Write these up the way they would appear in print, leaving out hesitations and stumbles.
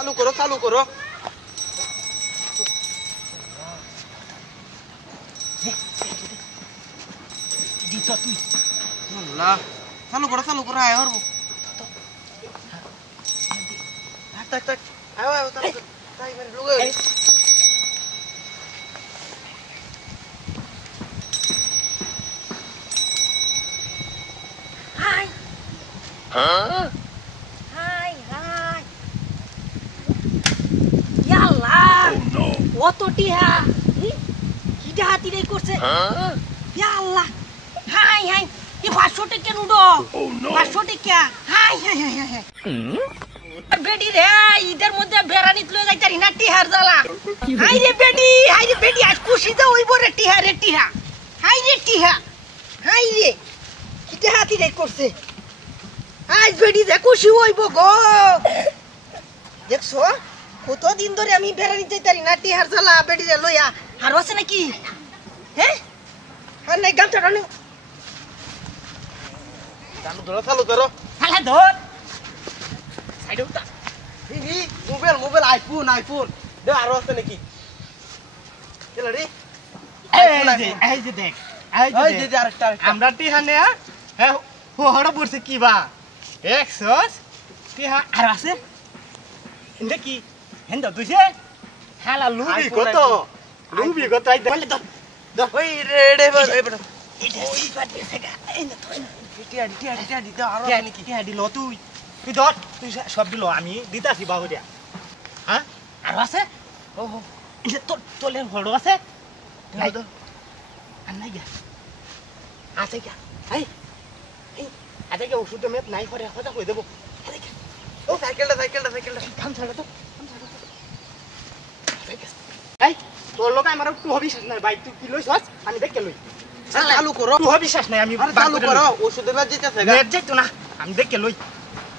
চালু করো চালু করো দিতো তুই আল্লাহ চালু করো আয় হরবো tak tak ayo ayo tak tak mari dulu guys hai hah hai hai yallah oto tiha kida hati dai korche hah yallah hai hai e 500 টাকা নুডো 500 টাকা hai hai hai hai বেডি রে ইদের মধ্যে বেরানিত লই যাইতারি না টিহার জ্বালা হাই রে বেডি আজ খুশি দা হইব রে টিহা হাই রে টিহা হাই রে কিটা হাতি রে করছে আজ বেডি দে খুশি হইব গো দেখছো কত দিন ধরে আমি বেরানিত যাইতারি না টিহার জ্বালা বেডি রে লইয়া আর আছে নাকি হ্যাঁ আর নাই গামটা রানি চালু করো হালা ধর সাইডে উঠা ini mobil iPhone দে আরো আছে নাকি কেলা রে এই যে দেখ এই যে আরেকটা আমরা টিহানে হ্যাঁ হড় পড়ছে কি বা একশোস টিহা আর আছে এটা কি হেন্দ তুইছে হালা লুবি কত আই বলে তো ওই রেডে এবার ওই পাটি থেকে এই না তুই টিয়া দিতে আরো কে নাকি কে দিল তুই ধর তুই সব দিল আমি দিতাছি বাহুরিয়া হ্যাঁ আর আছে ও এটা তোলের হড় আছে নাই তো আর নাই গা আছে গা এই আছে গা ওষুধ মেপ নাই করে কথা কই দেবো ও সাইকেলটা কাম ছাড়া তো এই তোর লোক আমার একটু বিশ্বাস নাই ভাই তুই কি লইছস আমি দেখকে লই চালু করো তুই বিশ্বাস নাই আমি চালু করো ওষুধের বাদ যেতেছে গা নেট যাইতো না আমি দেখকে লই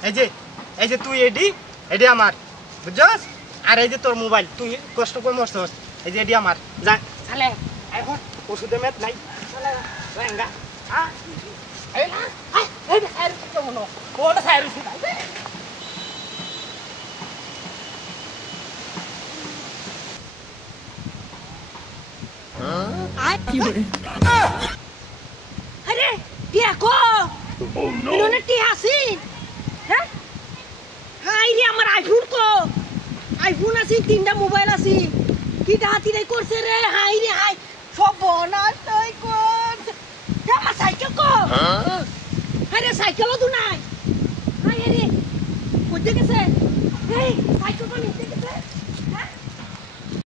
এই যে তুই এডি আমার বুঝছস আর এই যে তোর মোবাইল তুই কষ্ট করে মরছস এই যে এডি আমার যা চালে এখন ওষুধে মেট নাই চালে রাঙ্গা এই না এই সাইর তো মনো কোটা সাইর আরে দেখো ইনোনে টি আসি হ্যাঁ হাই রে আমার আইফোন আছে তিনটা মোবাইল আছে কি দাতি রে করছে রে হাই রে হাই সব বনাস তাই করছে আমার সাইকেল কো আরে সাইকেলও তো নাই হাই রে কোথায় গেছে এই সাইকেল তো নিতে